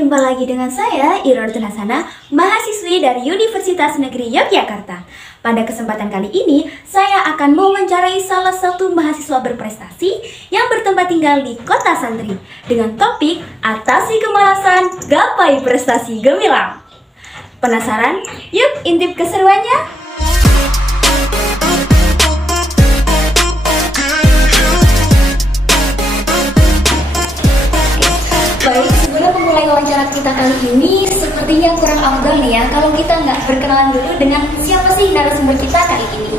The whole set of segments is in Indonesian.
jumpa lagi dengan saya, Irordun Hasana, mahasiswi dari Universitas Negeri Yogyakarta. Pada kesempatan kali ini, saya akan mewawancarai salah satu mahasiswa berprestasi yang bertempat tinggal di Kota Santri dengan topik Atasi Kemalasan, Gapai Prestasi Gemilang. Penasaran? Yuk intip keseruannya! Baik, sebelum memulai wawancara kita kali ini, sepertinya kurang afdal nih ya kalau kita nggak berkenalan dulu dengan siapa sih narasumber kita kali ini.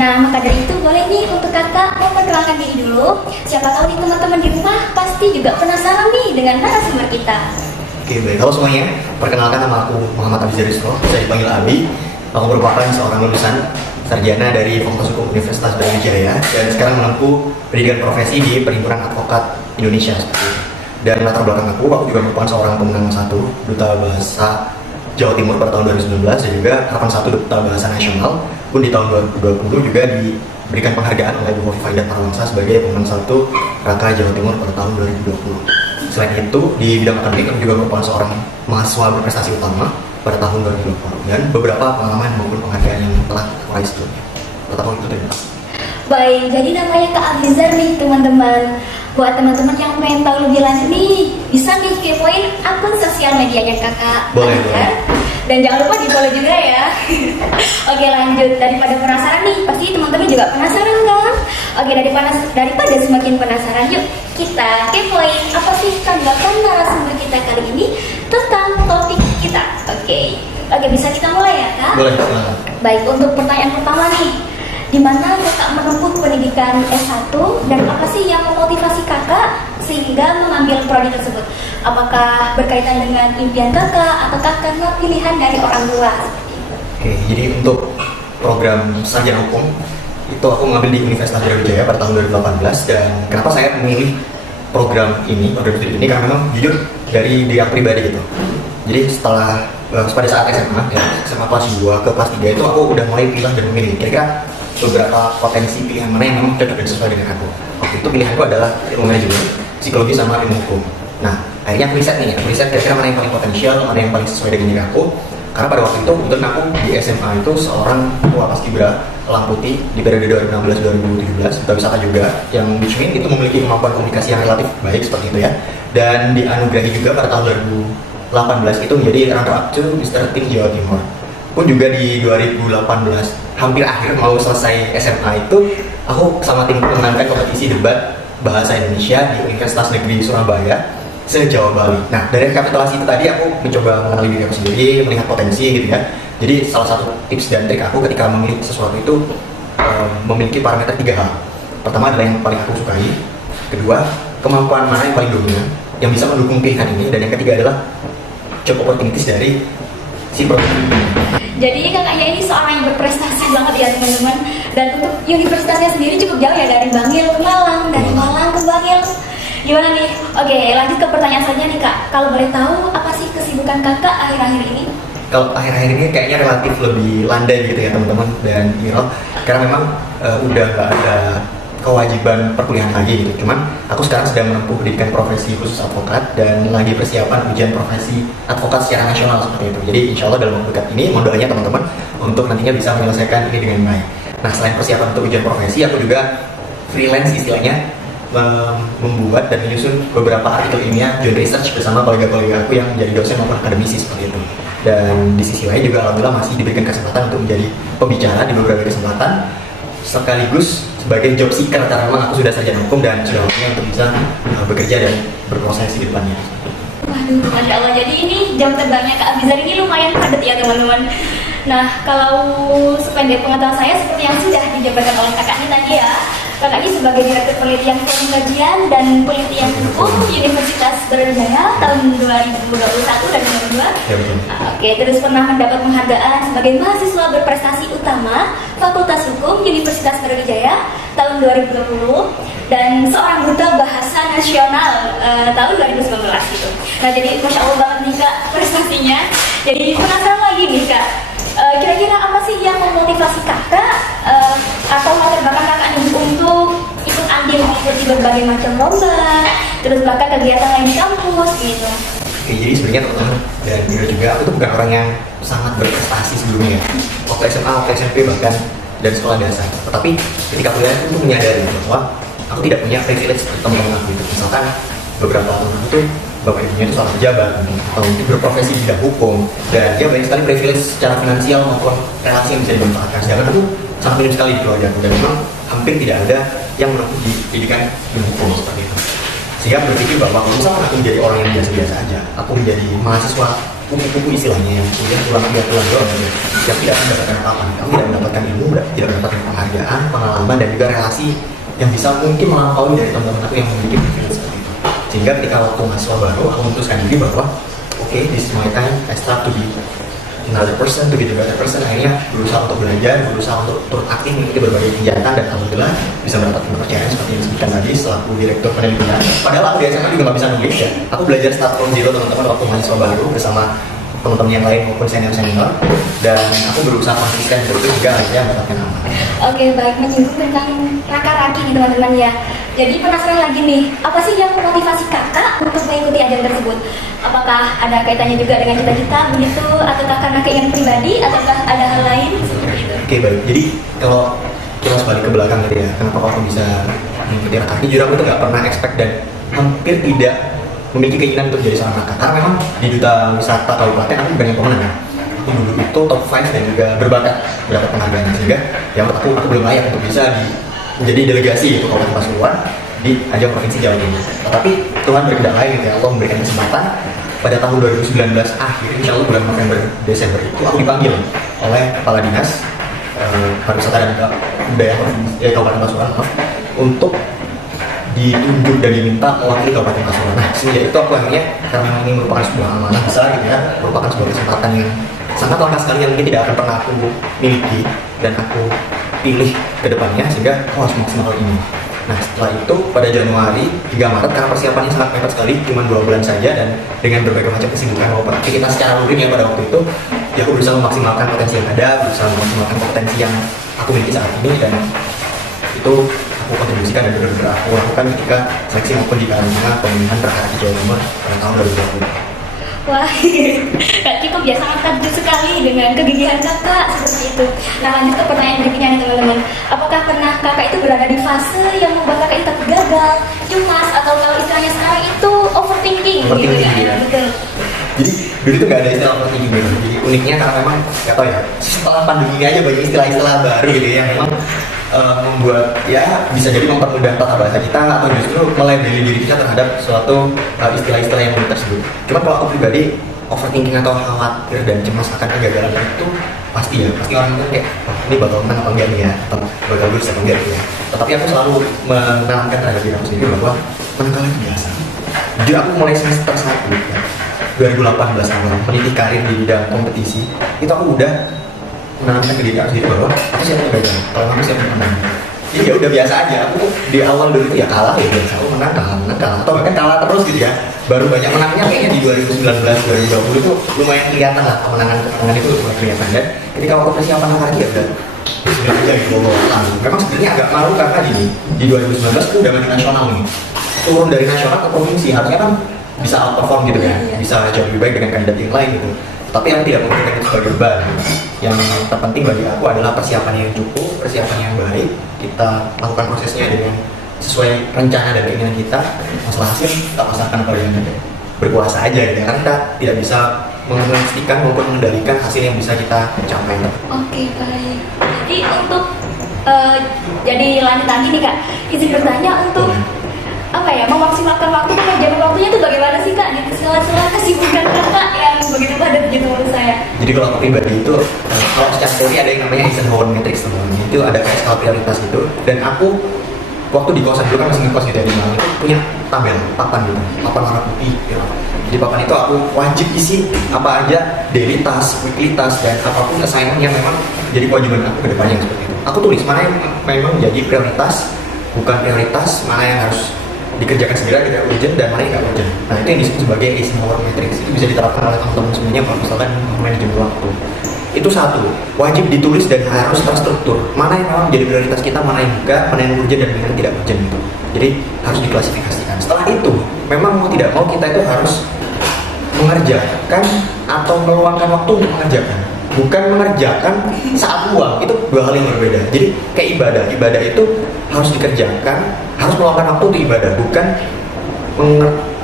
Nah, maka dari itu boleh nih untuk kakak memperkenalkan diri dulu. Siapa tahu nih teman-teman di rumah pasti juga penasaran nih dengan narasumber kita. Oke, baik. Halo semuanya. Perkenalkan, nama aku Muhammad Abizar Rizko. Saya dipanggil Abi. Aku merupakan seorang lulusan sarjana dari Fakultas Hukum Universitas Brawijaya dan sekarang menempuh pendidikan profesi di Perhimpunan Advokat Indonesia. Dan latar belakang aku juga merupakan seorang pemenang 1 Duta Bahasa Jawa Timur pada tahun 2019 dan juga harapan 1 Duta Bahasa Nasional. Pun di tahun 2020 juga diberikan penghargaan oleh Bu Khofifah Indar Parawansa sebagai pemenang 1 Raka Jawa Timur pada tahun 2020. Selain itu, di bidang akademik aku juga merupakan seorang mahasiswa berprestasi utama pada tahun 2020 dan beberapa pengalaman maupun penghargaan yang telah aku raih sebelumnya. Tetap itu terima kasih. Baik, jadi namanya Kak Abizar nih teman-teman. Buat teman-teman yang pengen tahu lebih lanjut nih, bisa nih kepoin akun sosial medianya Kakak Abizar. Dan jangan lupa di-follow juga ya. Oke, lanjut. Daripada penasaran nih, pasti teman-teman juga penasaran kan? Oke, daripada semakin penasaran, yuk kita kepoin apa sih tanggapan narasumber kita kali ini tentang topik kita. Oke, bisa kita mulai ya Kak? Boleh. Baik, untuk pertanyaan pertama nih, di mana kakak menempuh pendidikan S1 dan apa sih yang memotivasi kakak sehingga mengambil prodi tersebut? Apakah berkaitan dengan impian kakak ataukah karena pilihan dari orang tua? Oke, jadi untuk program sarjana hukum itu aku ngambil di Universitas Brawijaya pada tahun 2018. Dan kenapa saya memilih program studi ini karena memang jujur dari diri aku pribadi gitu. Jadi setelah pada saat SMA kelas 2 ke kelas 3 itu aku udah mulai pilih dan memilih kira-kira beberapa potensi pilihan mana yang memang cocok dan sesuai dengan aku. Waktu itu pilihanku adalah ilmu manajemen, psikologi sama ilmu hukum. Nah, akhirnya aku riset kira-kira mana yang paling potensial, mana yang paling sesuai dengan diri aku. Karena pada waktu itu kebetulan aku di SMA itu seorang ketua paskibra Elang Putih di periode 2016-2017, duta wisata juga, yang which mean itu memiliki kemampuan komunikasi yang relatif baik seperti itu ya. Dan dianugerahi juga pada tahun 2018 itu menjadi runner up to Mr. Teen Jawa Timur. Pun juga di 2018 hampir akhir mau selesai SMA itu aku sama tim memenangkan kompetisi debat bahasa Indonesia di Universitas Negeri Surabaya se-Jawa Bali. Nah, dari rekapitulasi itu tadi aku mencoba mengenali diri aku sendiri, melihat potensi gitu ya. Jadi salah satu tips dan trik aku ketika memilih sesuatu itu memiliki parameter 3 hal. Pertama adalah yang paling aku sukai, kedua kemampuan mana yang paling dominan yang bisa mendukung pilihan ini, dan yang ketiga adalah job opportunities dari si produk ini. Jadi kakaknya ini seorang yang berprestasi banget ya teman-teman. Dan untuk universitasnya sendiri cukup jauh ya, dari Bangil ke Malang, dari Malang ke Bangil. Gimana nih? Oke, lanjut ke pertanyaan selanjutnya nih Kak. Kalau boleh tahu apa sih kesibukan kakak akhir-akhir ini? Kalau akhir-akhir ini kayaknya relatif lebih landai gitu ya teman-teman dan Irol, karena memang udah gak ada kewajiban perkuliahan lagi gitu. Cuman aku sekarang sedang menempuh pendidikan profesi khusus advokat dan lagi persiapan ujian profesi advokat secara nasional seperti itu. Jadi insya Allah dalam waktu dekat ini mohon doanya teman-teman untuk nantinya bisa menyelesaikan ini dengan baik. Nah, selain persiapan untuk ujian profesi, aku juga freelance istilahnya membuat dan menyusun beberapa artikel ilmiah joint research bersama kolega-kolega aku yang menjadi dosen maupun akademisi seperti itu. Dan di sisi lain juga alhamdulillah masih diberikan kesempatan untuk menjadi pembicara di beberapa kesempatan sekaligus sebagai job seeker karena memang aku sudah sarjana hukum dan sudah waktunya untuk bisa bekerja dan berproses di depannya. Waduh, Masya Allah. Jadi ini jam terbangnya Kak Abizar ini lumayan padat ya teman-teman. Nah, kalau sependek pengetahuan saya seperti yang sudah dijabarkan oleh kakak ini tadi ya, kakak ini sebagai Direktur Penelitian Kajian dan Penelitian Hukum Universitas Brawijaya tahun 2021 dan 2022. Ya, betul. Oke, terus pernah mendapat penghargaan sebagai mahasiswa berprestasi utama Fakultas Hukum Universitas Brawijaya tahun 2020 dan seorang duta bahasa nasional tahun 2019 gitu. Nah, jadi Masya Allah banget nih Kak prestasinya. Jadi penasaran lagi nih Kak, kira-kira apa sih yang memotivasi kakak atau latar belakang kakak untuk ikut andil mengikuti berbagai macam lomba, terus bahkan kegiatan lain di kampus gitu? Oke, jadi sebenarnya teman-teman dan Biro juga, aku tuh bukan orang yang sangat berprestasi sebelumnya. Waktu SMA, waktu SMP bahkan dan sekolah dasar. Tetapi ketika kuliah aku tuh menyadari bahwa aku tidak punya privilege seperti teman-teman aku itu. Misalkan beberapa teman itu bapak ibunya itu seorang pejabat atau mungkin berprofesi di bidang hukum dan dia banyak sekali privilege secara finansial maupun relasi yang bisa dimanfaatkan. Sedangkan aku sangat minim sekali di keluarga aku dan memang hampir tidak ada yang menempuh di pendidikan ilmu hukum seperti itu. Sehingga berpikir bahwa kalau misalkan aku menjadi orang yang biasa-biasa aja, aku menjadi mahasiswa kupu-kupu istilahnya yang kuliah pulang doang yang tidak mendapatkan apa-apa, kamu tidak mendapatkan ilmu, tidak mendapatkan penghargaan, pengalaman dan juga relasi yang bisa mungkin melampaui dari teman-teman aku yang memiliki privilege seperti itu. Sehingga ketika waktu mahasiswa baru, aku memutuskan diri bahwa okay, this is my time, I start to be another person, to be the better person. Akhirnya berusaha untuk belajar, berusaha untuk turut aktif mengikuti berbagai kegiatan dan alhamdulillah bisa mendapat kepercayaan seperti yang disebutkan tadi selaku direktur penelitian. Padahal aku di SMA juga nggak bisa nulis ya. Aku belajar start from zero teman-teman waktu mahasiswa baru bersama teman-teman yang lain maupun senior-senior dan aku berusaha konsisten terus juga akhirnya mendapatkan aman. Oke, baik, menyinggung tentang raka-raki nih teman-teman ya. Jadi penasaran lagi nih, apa sih yang memotivasi kakak untuk mengikuti ajang tersebut? Apakah ada kaitannya juga dengan cita-cita begitu, ataukah karena keinginan pribadi, ataukah ada hal lain seperti itu? Oke, baik. Jadi kalau kita balik ke belakang gitu ya, kenapa aku bisa mengikuti raka-raki? Jujur aku tuh nggak pernah expect dan hampir tidak memiliki keinginan untuk jadi seorang raka. Karena memang di Duta Wisata Kabupaten aku bukan yang pemenang. Aku dulu itu top 5 dan juga berbakat mendapat penghargaan sehingga ya aku belum layak untuk bisa menjadi delegasi itu Kabupaten Pasuruan di ajang provinsi Jawa Timur. Tetapi Tuhan berkehendak lain gitu ya, Allah memberikan kesempatan pada tahun 2019 akhir, insya Allah bulan November Desember itu aku dipanggil oleh Kepala Dinas Pariwisata dan Budaya Kabupaten Pasuruan untuk ditunjuk dan diminta mewakili Kabupaten Pasuruan. Nah, semenjak itu aku akhirnya karena ini merupakan sebuah amanah besar gitu ya, merupakan sebuah kesempatan yang sangat langka sekali yang mungkin tidak akan pernah aku miliki dan aku pilih ke depannya sehingga aku harus maksimalkan ini. Nah, setelah itu pada Januari hingga Maret karena persiapannya sangat mepet sekali, cuma 2 bulan saja dan dengan berbagai macam kesibukan maupun aktivitas secara luring ya pada waktu itu, ya aku berusaha memaksimalkan potensi yang ada, berusaha memaksimalkan potensi yang aku miliki saat ini dan itu aku kontribusikan dan benar-benar aku lakukan ketika seleksi maupun di karantina pemilihan raka-raki Jawa Timur pada tahun 2020. Wah, Kak Ciko biasa sangat takjub sekali dengan kegigihan kakak seperti itu. Nah, lanjut ke pertanyaan berikutnya nih teman-teman. Apakah pernah kakak itu berada di fase yang membuat kakak itu takut gagal, cemas, atau kalau istilahnya sekarang itu overthinking gitu ya? Betul. Jadi dulu itu nggak ada istilah overthinking gitu. Jadi uniknya karena memang nggak tahu ya, setelah pandemi ini aja banyak istilah-istilah baru gitu ya, memang membuat ya bisa jadi mempermudah tata bahasa kita atau justru melabeli diri kita terhadap suatu istilah-istilah yang tersebut. Cuma kalau aku pribadi overthinking atau khawatir dan cemas akan kegagalan itu pasti orang kan kayak ini bakal menang apa enggak nih ya, atau bakal lulus atau enggak ya. Tetapi aku selalu menanamkan terhadap diri aku sendiri bahwa menang itu biasa. Jadi aku mulai semester 1 ya, 2018 awal meniti karir di bidang kompetisi itu aku udah menanamkan ke diri aku sendiri bahwa aku siap untuk gagal, kalau aku siap untuk menang. Jadi ya udah biasa aja, aku di awal dulu itu ya kalah ya biasa, aku menang kalah atau bahkan kalah terus gitu ya. Baru banyak menangnya kayaknya di 2019 2020 itu lumayan kelihatan lah, kemenangan itu lumayan kelihatan. Dan ketika waktu persiapan raka-raki ya udah sebenarnya gitu bawa. Memang sebenarnya agak malu karena gini, di 2019 aku udah main nasional nih, turun dari nasional ke provinsi, harusnya kan bisa outperform gitu kan, bisa jauh lebih baik dengan kandidat yang lain gitu. Tapi yang tidak memungkinkan itu sebagai beban. Yang terpenting bagi aku adalah persiapan yang cukup, persiapan yang baik. Kita lakukan prosesnya dengan sesuai rencana dan keinginan kita. Masalah hasil kita pasarkan pada yang berkuasa aja gitu. Karena kita tidak bisa memastikan maupun mengendalikan hasil yang bisa kita capai. Oke, baik. Jadi untuk jadi lanjut lagi nih Kak, izin bertanya untuk apa ya, memaksimalkan waktu, manajemen waktunya itu bagaimana sih Kak? Gitu, sela-sela kesibukan Kakak yang begitu padat gitu menurut saya. Jadi kalau aku pribadi itu, kalau secara teori ada yang namanya Eisenhower Matrix teman-teman. Itu ada kayak skala prioritas gitu. Dan aku waktu di kosan dulu kan masih ngekos gitu ya di Malang itu punya tabel, papan gitu, papan warna putih gitu. Di papan itu aku wajib isi apa aja daily task, weekly task dan apapun assignment yang memang jadi kewajiban aku ke depannya seperti itu. Aku tulis mana yang memang menjadi prioritas, bukan prioritas, mana yang harus dikerjakan segera, tidak urgent dan mana yang nggak urgent. Nah itu yang disebut sebagai Eisenhower Matrix. Itu bisa diterapkan oleh teman-teman semuanya kalau misalkan manajemen waktu. Itu satu, wajib ditulis dan harus terstruktur. Mana yang memang menjadi prioritas kita, mana yang enggak, mana yang urgent dan mana yang tidak urgent itu. Jadi harus diklasifikasikan. Setelah itu, memang mau tidak mau kita itu harus mengerjakan atau meluangkan waktu untuk mengerjakan, bukan mengerjakan saat luang. Itu dua hal yang berbeda. Jadi kayak ibadah itu harus dikerjakan, harus meluangkan waktu untuk ibadah, bukan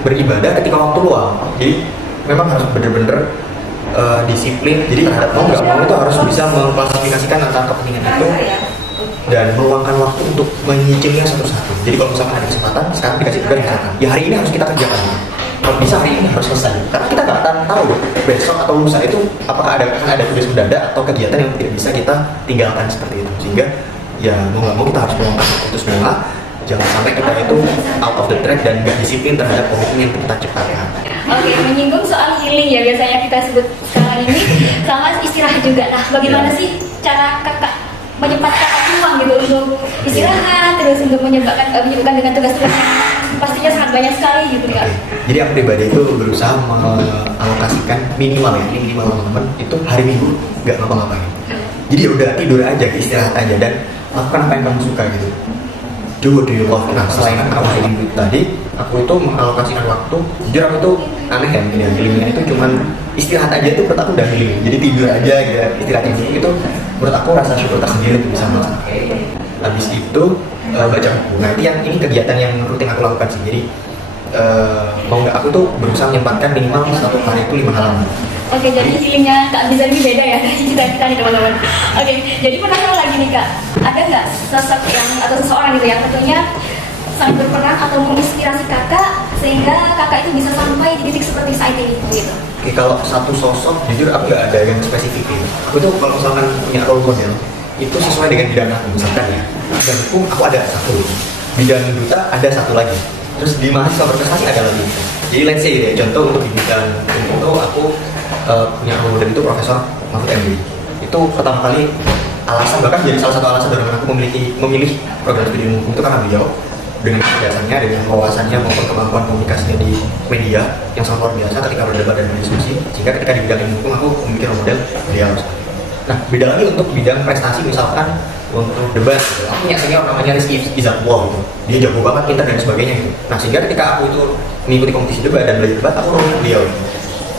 beribadah ketika waktu luang. Jadi memang harus bener-bener disiplin. Jadi terhadap mau nggak mau itu harus bisa mengklasifikasikan antara kepentingan itu dan meluangkan waktu untuk menyicilnya satu-satu. Jadi kalau misalkan ada kesempatan, sekarang dikasih tugas misalkan, ya hari ini harus kita kerjakan. Kalau bisa hari ini harus selesai. Karena kita nggak akan tahu besok atau lusa itu apakah ada tugas mendadak atau kegiatan yang tidak bisa kita tinggalkan seperti itu. Sehingga ya mau nggak mau kita harus meluangkan waktu itu semua. Jangan sampai kita itu out of the track dan nggak disiplin terhadap komitmen yang kita ciptakan. Oke, menyinggung soal healing ya biasanya kita sebut sekarang ini, sama istirahat juga. Nah, bagaimana sih cara kakak menyempatkan ruang gitu untuk istirahat, terus untuk menyebabkan dengan tugas-tugas pastinya sangat banyak sekali gitu kan? Jadi aku pribadi itu berusaha mengalokasikan minimal teman-teman itu hari Minggu nggak ngapa-ngapain. Jadi udah tidur aja, istirahat aja dan lakukan apa yang kamu suka gitu. Do what you love. Nah, selain aku healing tadi, aku itu mengalokasikan waktu. Jujur aku tuh aneh ya, mungkin ya, healingnya itu cuman istirahat aja tuh menurut aku udah healing. Jadi tidur aja gitu, istirahat itu menurut aku rasa syukur tersendiri tuh bisa melakukan. Habis itu baca buku. Nah, ini kegiatan yang rutin aku lakukan sih. Jadi mau nggak aku tuh berusaha menyempatkan minimal satu hari itu 5 halaman. Oke, jadi healingnya Kak Abizar ini beda ya dari kita nih teman-teman. Oke, jadi penasaran lagi nih Kak, ada nggak sosok atau seseorang gitu yang tentunya sangat berperan atau menginspirasi kakak sehingga kakak itu bisa sampai di titik seperti saat ini gitu? Oke, kalau satu sosok jujur aku nggak ada yang spesifik. Aku tuh kalau misalkan punya role model itu sesuai dengan bidang aku, misalkan ya bidang hukum aku ada satu, bidang duta ada satu lagi, terus di mahasiswa berprestasi ada lagi. Jadi let's say ya, contoh untuk di bidang hukum itu aku punya role model itu Profesor Mahfud MD. Itu pertama kali alasan, bahkan jadi salah satu alasan dari aku memilih program studi hukum itu karena beliau dengan kecerdasannya, dengan wawasannya maupun kemampuan komunikasinya di media yang sangat luar biasa ketika berdebat dan berdiskusi, sehingga ketika di bidang ilmu hukum aku memiliki role model beliau. Nah, beda lagi untuk bidang prestasi, misalkan untuk debat, aku punya senior namanya Rizky Izatullah gitu. Dia jago banget, pintar dan sebagainya gitu. Nah, sehingga ketika aku itu mengikuti kompetisi debat dan belajar debat, aku role beliau gitu.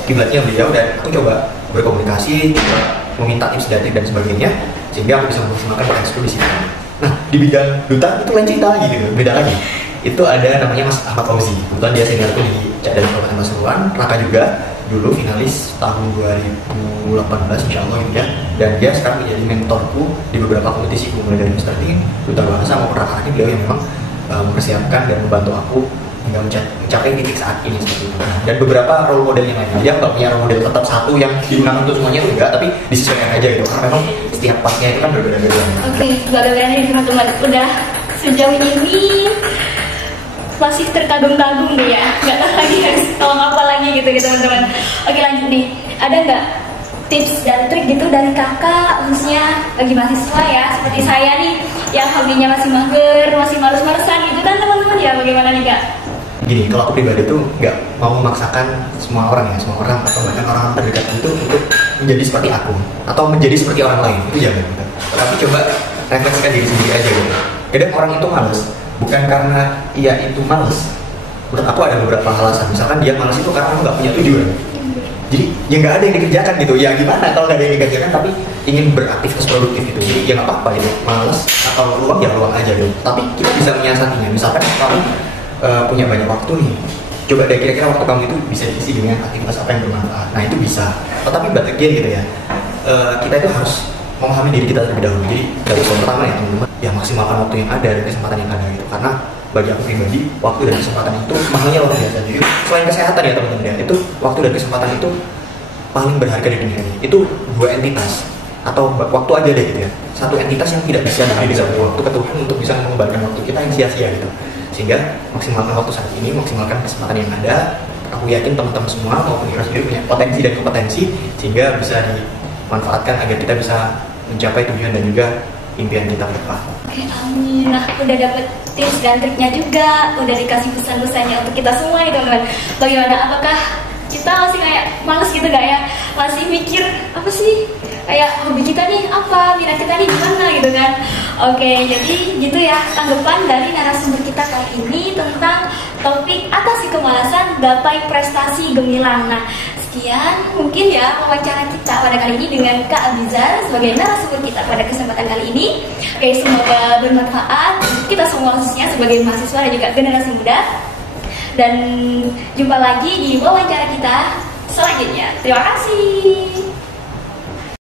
Kiblatnya beliau, dan aku coba berkomunikasi, coba meminta tips dan trik dan sebagainya, sehingga aku bisa memaksimalkan potensi di situ. Nah, di bidang duta itu lain cerita lagi gitu, beda lagi. Itu ada namanya Mas Ahmad Fauzi. Kebetulan dia seniorku di Cadang Kabupaten Pasuruan, Raka juga dulu finalis tahun 2018 insya Allah gitu ya. Dan dia sekarang menjadi mentorku di beberapa kompetisi, mulai dari Mr. Teen, Duta Bahasa maupun Raka. Beliau yang memang mempersiapkan dan membantu aku hingga mencapai titik saat ini seperti itu. Dan beberapa role model yang lainnya, dia nggak punya role model tetap satu yang digunakan untuk semuanya, itu enggak, tapi disesuaikan aja gitu. Karena memang setiap partnya itu kan berbeda-beda. Oke, berbeda-beda nih teman-teman. Udah sejauh ini masih terkagum-kagum deh ya, nggak tahu lagi harus ngomong apa lagi gitu teman-teman. Oke, lanjut nih, ada nggak tips dan trik gitu dari kakak khususnya bagi mahasiswa ya seperti saya nih yang hobinya masih mager, masih males-malesan gitu kan teman-teman ya, bagaimana nih kak? Gini, kalau aku pribadi tuh nggak mau memaksakan semua orang atau bahkan orang terdekat itu untuk menjadi seperti aku atau menjadi seperti orang lain, itu jangan gitu. Tapi coba refleksikan diri sendiri aja gitu. Kadang orang itu males bukan karena ia itu males. Menurut aku ada beberapa alasan. Misalkan dia males itu karena nggak punya tujuan. Jadi ya nggak ada yang dikerjakan gitu. Ya gimana kalau nggak ada yang dikerjakan tapi ingin beraktivitas produktif gitu. Jadi ya nggak apa-apa gitu. Males atau luang ya luang aja gitu. Tapi kita bisa menyiasatinya. Misalkan kamu punya banyak waktu nih, coba deh kira-kira waktu kamu itu bisa diisi dengan aktivitas apa yang bermanfaat. Nah itu bisa. Tetapi but again gitu ya, kita itu harus memahami diri kita terlebih dahulu. Jadi dari soal pertama ya teman-teman, ya maksimalkan waktu yang ada dan kesempatan yang ada gitu. Karena bagi aku pribadi, waktu dan kesempatan itu mahalnya luar biasa. Jadi selain kesehatan ya teman-teman ya, itu waktu dan kesempatan itu paling berharga di dunia ini. Itu dua entitas atau waktu aja deh gitu ya. Satu entitas yang tidak bisa dihabiskan waktu ke Tuhan untuk bisa mengembalikan waktu kita yang sia-sia gitu. Sehingga maksimalkan waktu saat ini, maksimalkan kesempatan yang ada. Aku yakin teman-teman semua maupun Ira sendiri punya potensi dan kompetensi sehingga bisa dimanfaatkan agar kita bisa mencapai tujuan dan juga impian kita ke depan. Oke, amin. Nah, udah dapet tips dan triknya juga, udah dikasih pesan-pesannya untuk kita semua nih teman-teman. Bagaimana? Apakah kita masih kayak males gitu gak ya? Masih mikir apa sih? Kayak hobi kita nih apa? Minat kita nih gimana gitu kan? Oke, jadi gitu ya tanggapan dari narasumber kita kali ini tentang topik atasi kemalasan gapai prestasi gemilang. Nah, sekian mungkin ya wawancara kita pada kali ini dengan Kak Abizar sebagai narasumber kita pada kesempatan kali ini. Oke, semoga bermanfaat kita semua khususnya sebagai mahasiswa dan juga generasi muda. Dan jumpa lagi di wawancara kita selanjutnya. Terima kasih.